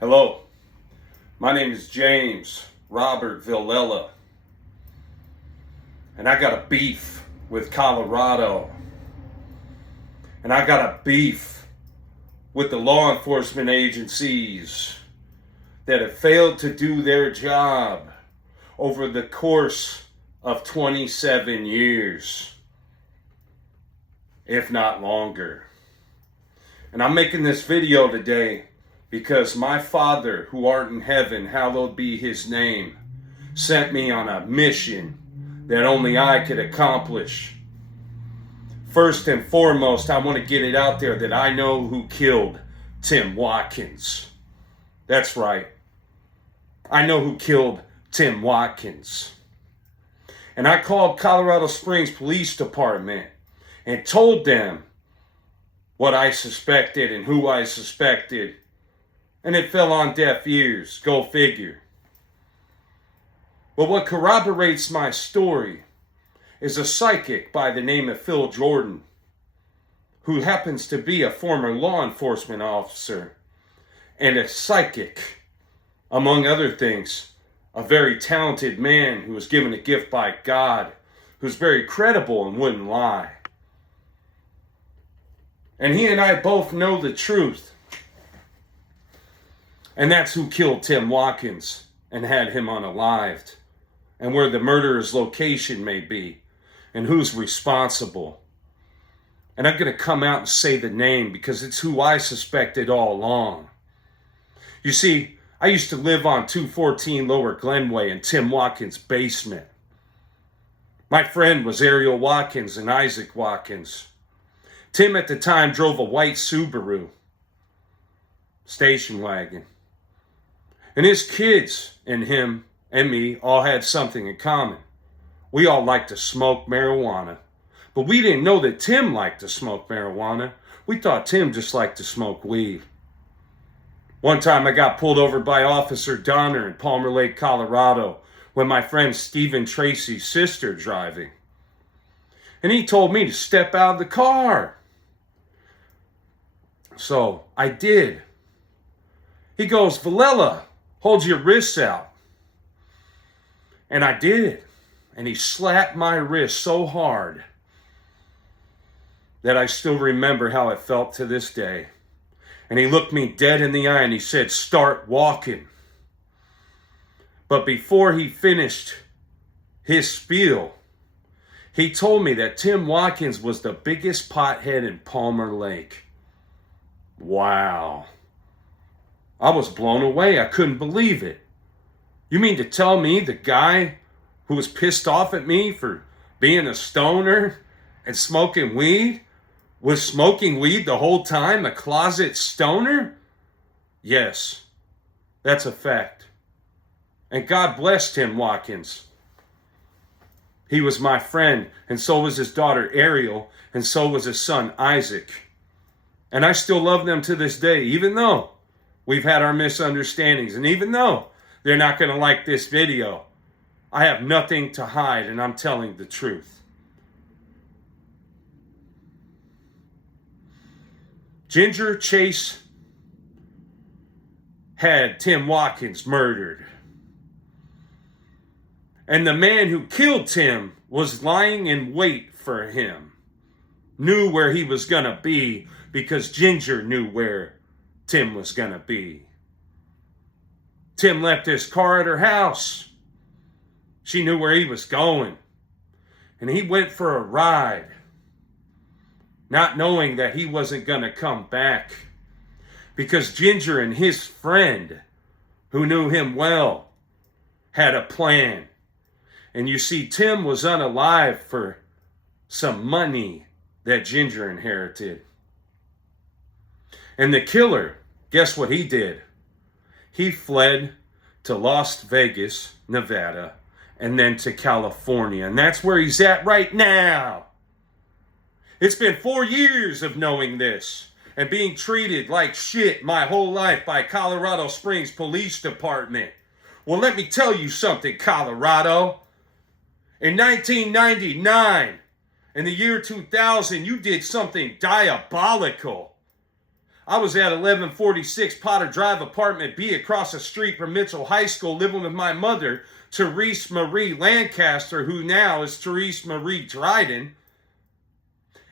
Hello, my name is James Robert Villela, and I got a beef with Colorado, and I got a beef with the law enforcement agencies that have failed to do their job over the course of 27 years, if not longer. And I'm making this video today because my Father, who art in heaven, hallowed be his name, sent me on a mission that only I could accomplish. First and foremost, I want to get it out there that I know who killed Tim Watkins. That's right. I know who killed Tim Watkins. And I called Colorado Springs Police Department and told them what I suspected and who I suspected. And it fell on deaf ears. Go figure. But what corroborates my story is a psychic by the name of Phil Jordan, who happens to be a former law enforcement officer and a psychic, among other things, a very talented man who was given a gift by God, who's very credible and wouldn't lie. And he and I both know the truth. And that's who killed Tim Watkins and had him unalived, and where the murderer's location may be, and who's responsible. And I'm going to come out and say the name because it's who I suspected all along. You see, I used to live on 214 Lower Glenway in Tim Watkins' basement. My friend was Ariel Watkins and Isaac Watkins. Tim at the time drove a white Subaru station wagon. And his kids and him and me all had something in common. We all liked to smoke marijuana. But we didn't know that Tim liked to smoke marijuana. We thought Tim just liked to smoke weed. One time I got pulled over by Officer Donner in Palmer Lake, Colorado, with my friend Stephen Tracy's sister driving. And he told me to step out of the car. So I did. He goes, "Villela, hold your wrists out." And I did. And he slapped my wrist so hard that I still remember how it felt to this day. And he looked me dead in the eye and he said, "Start walking." But before he finished his spiel, he told me that Tim Watkins was the biggest pothead in Palmer Lake. Wow. I was blown away. I couldn't believe it. You mean to tell me the guy who was pissed off at me for being a stoner and smoking weed was smoking weed the whole time, a closet stoner? Yes, that's a fact. And God bless Tim Watkins. He was my friend, and so was his daughter Ariel, and so was his son Isaac. And I still love them to this day, even though we've had our misunderstandings, and even though they're not going to like this video. I have nothing to hide, and I'm telling the truth. Ginger Chase had Tim Watkins murdered. And the man who killed Tim was lying in wait for him. Knew where he was going to be because Ginger knew where Tim was going to be. Tim left his car at her house. She knew where he was going. And he went for a ride, not knowing that he wasn't going to come back. Because Ginger and his friend, who knew him well, had a plan. And you see, Tim was unalived for some money that Ginger inherited. And the killer, guess what he did? He fled to Las Vegas, Nevada, and then to California. And that's where he's at right now. It's been 4 years of knowing this and being treated like shit my whole life by Colorado Springs Police Department. Well, let me tell you something, Colorado. In 1999, in the year 2000, you did something diabolical. I was at 1146 Potter Drive, apartment B, across the street from Mitchell High School, living with my mother, Therese Marie Lancaster, who now is Therese Marie Dryden,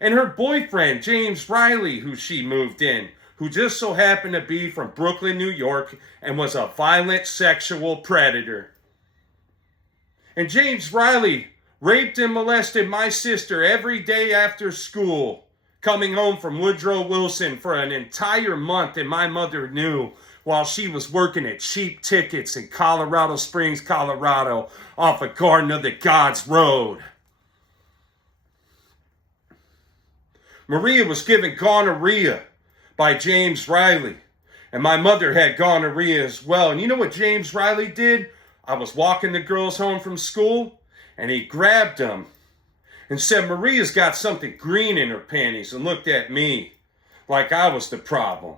and her boyfriend, James Riley, who she moved in, who just so happened to be from Brooklyn, New York, and was a violent sexual predator. And James Riley raped and molested my sister every day after school, coming home from Woodrow Wilson for an entire month, and my mother knew, while she was working at Cheap Tickets in Colorado Springs, Colorado, off of Garden of the Gods Road. Maria was given gonorrhea by James Riley, and my mother had gonorrhea as well. And you know what James Riley did? I was walking the girls home from school, and he grabbed them and said, Maria's got something green in her panties, and looked at me like I was the problem.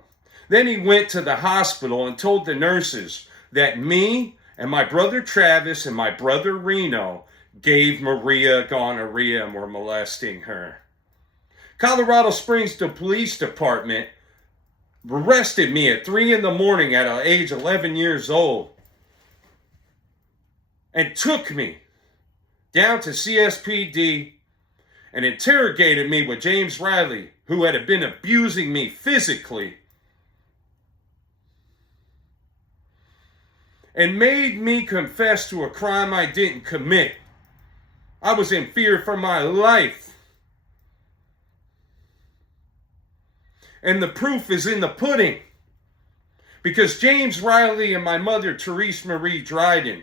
Then he went to the hospital and told the nurses that me and my brother Travis and my brother Reno gave Maria gonorrhea and were molesting her. Colorado Springs Police Department arrested me at 3 a.m. at age 11 years old and took me down to CSPD and interrogated me with James Riley, who had been abusing me physically, and made me confess to a crime I didn't commit. I was in fear for my life. And the proof is in the pudding. Because James Riley and my mother, Therese Marie Dryden,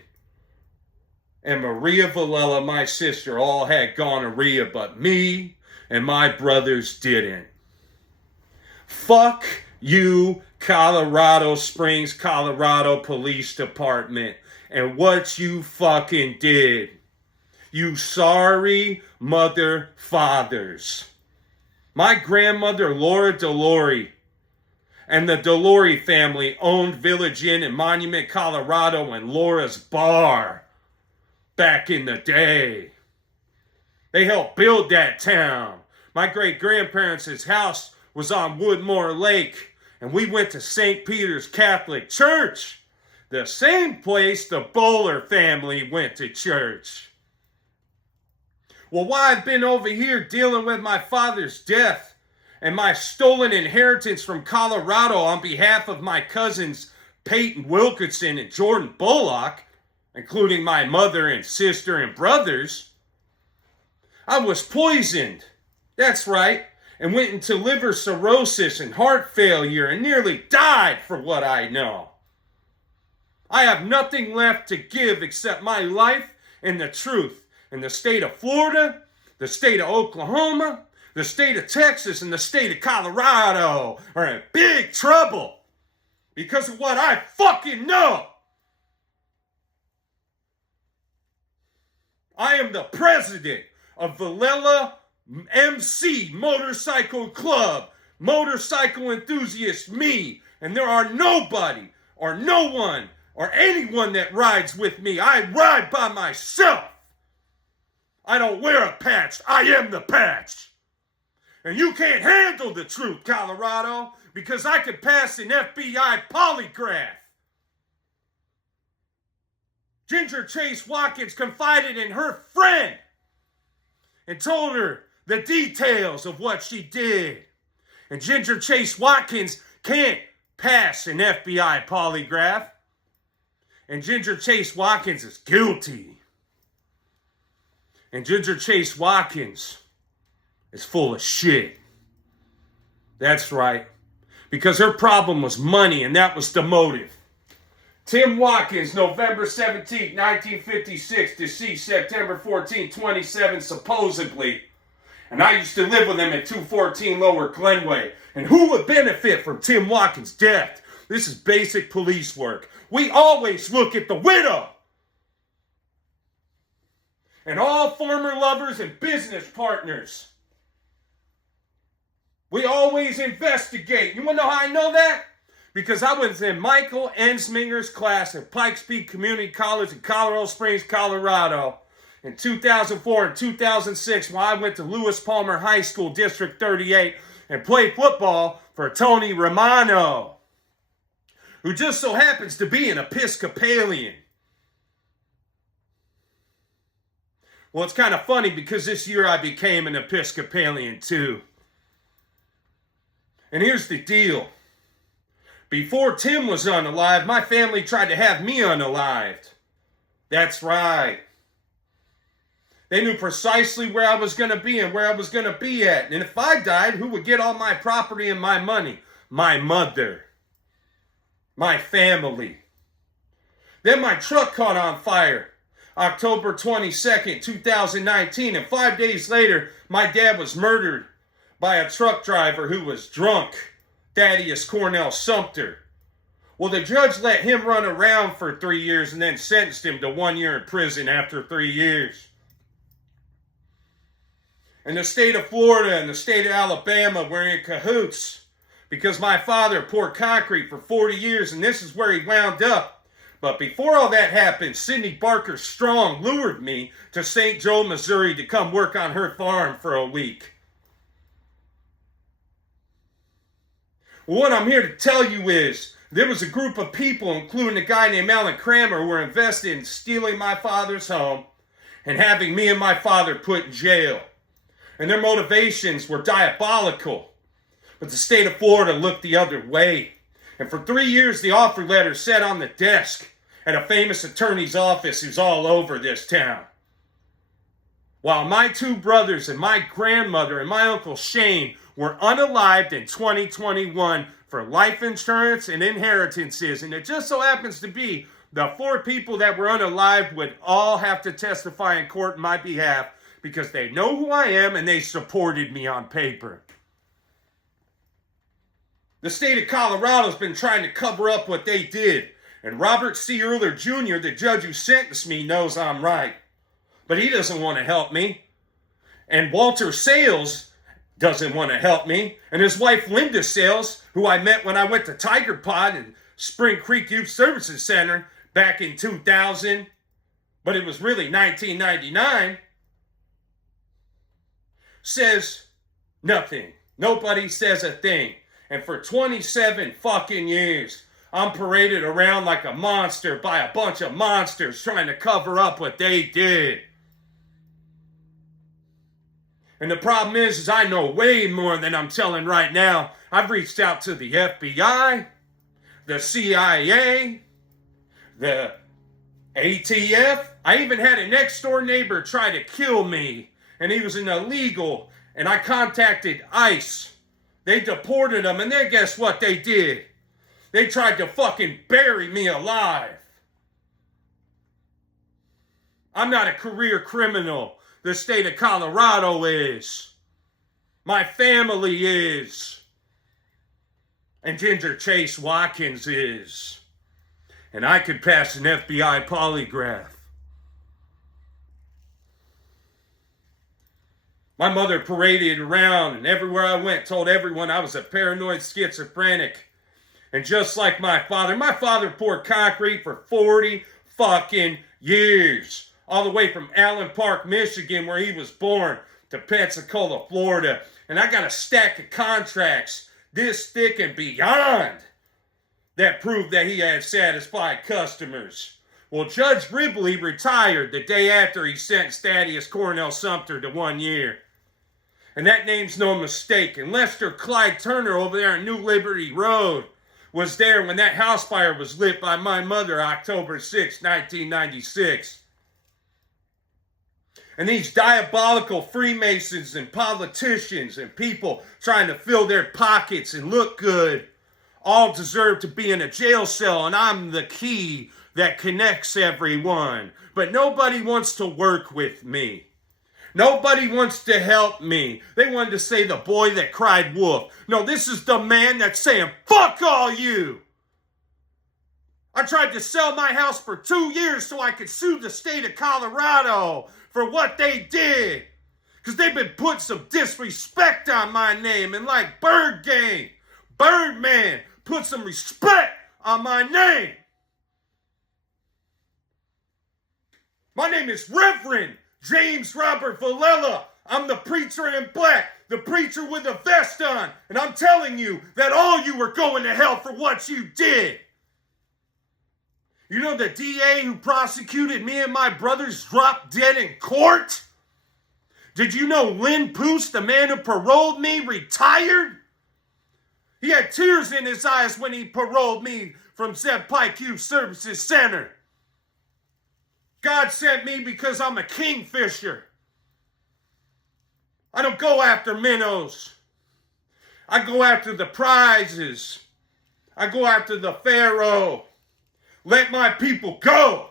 and Maria Valella, my sister, all had gonorrhea, but me and my brothers didn't. Fuck you, Colorado Springs, Colorado Police Department, and what you fucking did. You sorry mother fathers. My grandmother, Laura DeLory, and the DeLory family owned Village Inn in Monument, Colorado, and Laura's Bar back in the day. They helped build that town. My great-grandparents' house was on Woodmore Lake, and we went to St. Peter's Catholic Church, the same place the Bowler family went to church. Well, why I've been over here dealing with my father's death and my stolen inheritance from Colorado on behalf of my cousins Peyton Wilkinson and Jordan Bullock, including my mother and sister and brothers, I was poisoned. That's right. And went into liver cirrhosis and heart failure and nearly died for what I know. I have nothing left to give except my life and the truth. And the state of Florida, the state of Oklahoma, the state of Texas, and the state of Colorado are in big trouble because of what I fucking know. I am the president of Valella MC Motorcycle Club, motorcycle enthusiast me, and there are nobody or no one or anyone that rides with me. I ride by myself. I don't wear a patch. I am the patch. And you can't handle the truth, Colorado, because I could pass an FBI polygraph. Ginger Chase Watkins confided in her friend and told her the details of what she did. And Ginger Chase Watkins can't pass an FBI polygraph. And Ginger Chase Watkins is guilty. And Ginger Chase Watkins is full of shit. That's right. Because her problem was money, and that was the motive. Tim Watkins, November 17, 1956, deceased September 14, 27, supposedly. And I used to live with him at 214 Lower Glenway. And who would benefit from Tim Watkins' death? This is basic police work. We always look at the widow. And all former lovers and business partners. We always investigate. You want to know how I know that? Because I was in Michael Ensminger's class at Pikes Peak Community College in Colorado Springs, Colorado in 2004 and 2006 when I went to Lewis Palmer High School, District 38, and played football for Tony Romano, who just so happens to be an Episcopalian. Well, it's kind of funny because this year I became an Episcopalian too. And here's the deal. Before Tim was unalived, my family tried to have me unalived. That's right. They knew precisely where I was going to be and where I was going to be at. And if I died, who would get all my property and my money? My mother. My family. Then my truck caught on fire. October 22nd, 2019. And 5 days later, my dad was murdered by a truck driver who was drunk. Thaddeus Cornell Sumter. Well, the judge let him run around for 3 years and then sentenced him to 1 year in prison after 3 years. And the state of Florida and the state of Alabama were in cahoots because my father poured concrete for 40 years and this is where he wound up. But before all that happened, Sidney Barker Strong lured me to St. Joe, Missouri to come work on her farm for a week. Well, what I'm here to tell you is there was a group of people, including a guy named Alan Kramer, who were invested in stealing my father's home and having me and my father put in jail. And their motivations were diabolical. But the state of Florida looked the other way. And for 3 years, the offer letter sat on the desk at a famous attorney's office who's all over this town. While my two brothers and my grandmother and my Uncle Shane were unalived in 2021 for life insurance and inheritances. And it just so happens to be the 4 people that were unalived would all have to testify in court on my behalf because they know who I am and they supported me on paper. The state of Colorado has been trying to cover up what they did. And Robert C. Earler Jr., the judge who sentenced me, knows I'm right. But he doesn't want to help me. And Walter Sales doesn't want to help me. And his wife, Linda Sales, who I met when I went to Tiger Pod and Spring Creek Youth Services Center back in 2000, but it was really 1999, says nothing. Nobody says a thing. And for 27 fucking years, I'm paraded around like a monster by a bunch of monsters trying to cover up what they did. And the problem is I know way more than I'm telling right now. I've reached out to the FBI, the CIA, the ATF. I even had a next door neighbor try to kill me, and he was an illegal, and I contacted ICE. They deported him, and then guess what they did? They tried to fucking bury me alive. I'm not a career criminal. The state of Colorado is. My family is. And Ginger Chase Watkins is. And I could pass an FBI polygraph. My mother paraded around and everywhere I went told everyone I was a paranoid schizophrenic. And just like my father poured concrete for 40 fucking years. All the way from Allen Park, Michigan, where he was born, to Pensacola, Florida. And I got a stack of contracts this thick and beyond that proved that he had satisfied customers. Well, Judge Ribley retired the day after he sentenced Thaddeus Cornell Sumter to 1 year. And that name's no mistake. And Lester Clyde Turner over there on New Liberty Road was there when that house fire was lit by my mother October 6, 1996. And these diabolical Freemasons and politicians and people trying to fill their pockets and look good all deserve to be in a jail cell, and I'm the key that connects everyone. But nobody wants to work with me. Nobody wants to help me. They wanted to say the boy that cried wolf. No, this is the man that's saying, fuck all you. I tried to sell my house for 2 years so I could sue the state of Colorado for what they did. Because they've been putting some disrespect on my name. And like Bird Gang, Birdman, put some respect on my name. My name is Reverend James Robert Villela. I'm the preacher in black, the preacher with a vest on, and I'm telling you that all you are going to hell for what you did. You know the DA who prosecuted me and my brothers dropped dead in court? Did you know Lynn Poose, the man who paroled me, retired? He had tears in his eyes when he paroled me from Zeb Pike Youth Services Center. God sent me because I'm a kingfisher. I don't go after minnows. I go after the prizes. I go after the Pharaoh. Let my people go.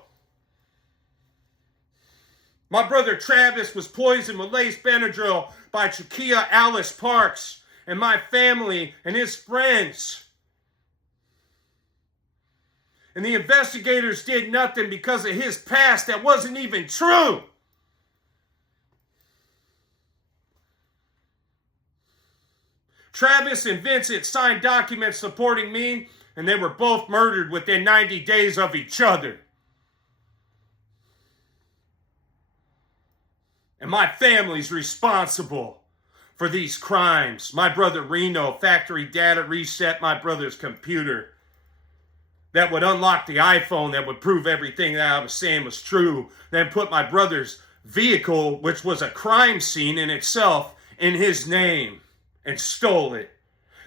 My brother Travis was poisoned with lace Benadryl by Chakia Alice Parks and my family and his friends. And the investigators did nothing because of his past that wasn't even true. Travis and Vincent signed documents supporting me, and they were both murdered within 90 days of each other. And my family's responsible for these crimes. My brother Reno, factory data reset my brother's computer. That would unlock the iPhone that would prove everything that I was saying was true. Then put my brother's vehicle, which was a crime scene in itself, in his name and stole it.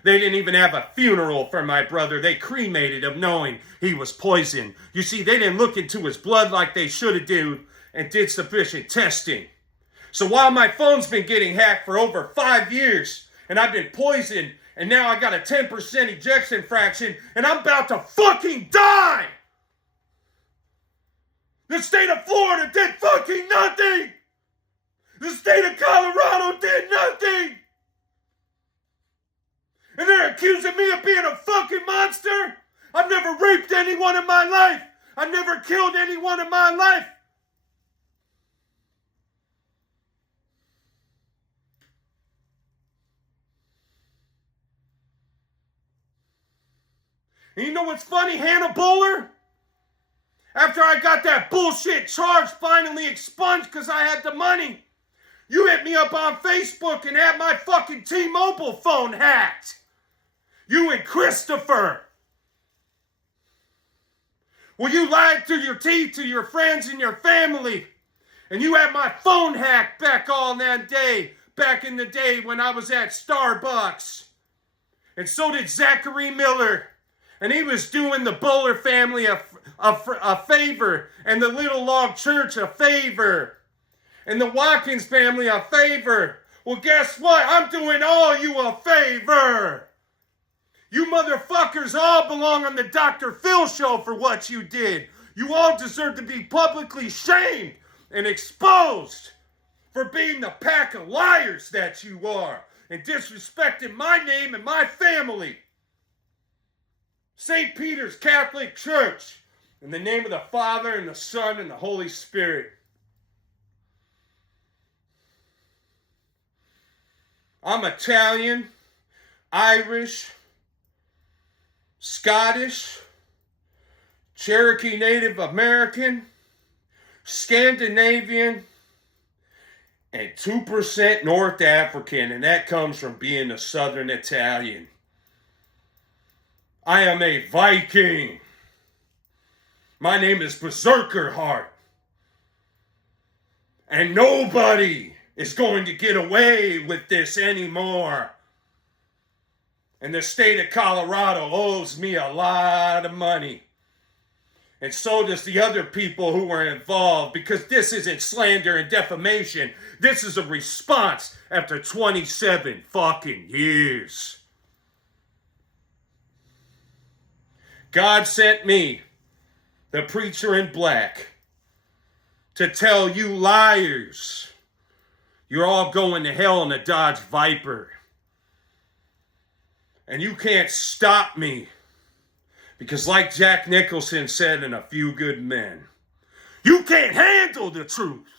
They didn't even have a funeral for my brother. They cremated him knowing he was poisoned. You see, they didn't look into his blood like they should have done and did sufficient testing. So while my phone's been getting hacked for over 5 years and I've been poisoned and now I got a 10% ejection fraction and I'm about to fucking die, the state of Florida did fucking nothing. The state of Colorado did nothing. And they're accusing me of being a fucking monster? I've never raped anyone in my life. I've never killed anyone in my life. And you know what's funny, Hannah Bowler? After I got that bullshit charge finally expunged because I had the money, you hit me up on Facebook and had my fucking T-Mobile phone hacked. You and Christopher. Well, you lied through your teeth to your friends and your family. And you had my phone hacked back all that day. Back in the day when I was at Starbucks. And so did Zachary Miller. And he was doing the Bowler family a favor. And the Little Log Church a favor. And the Watkins family a favor. Well, guess what? I'm doing all you a favor. You motherfuckers all belong on the Dr. Phil show for what you did. You all deserve to be publicly shamed and exposed for being the pack of liars that you are and disrespecting my name and my family. St. Peter's Catholic Church, in the name of the Father and the Son and the Holy Spirit. I'm Italian, Irish, Scottish, Cherokee Native American, Scandinavian, and 2% North African, and that comes from being a Southern Italian. I am a Viking. My name is Berserker Heart. And nobody is going to get away with this anymore. And the state of Colorado owes me a lot of money. And so does the other people who were involved, because this isn't slander and defamation. This is a response after 27 fucking years. God sent me, the preacher in black, to tell you liars, you're all going to hell in a Dodge Viper. And you can't stop me. Because like Jack Nicholson said in A Few Good Men, you can't handle the truth.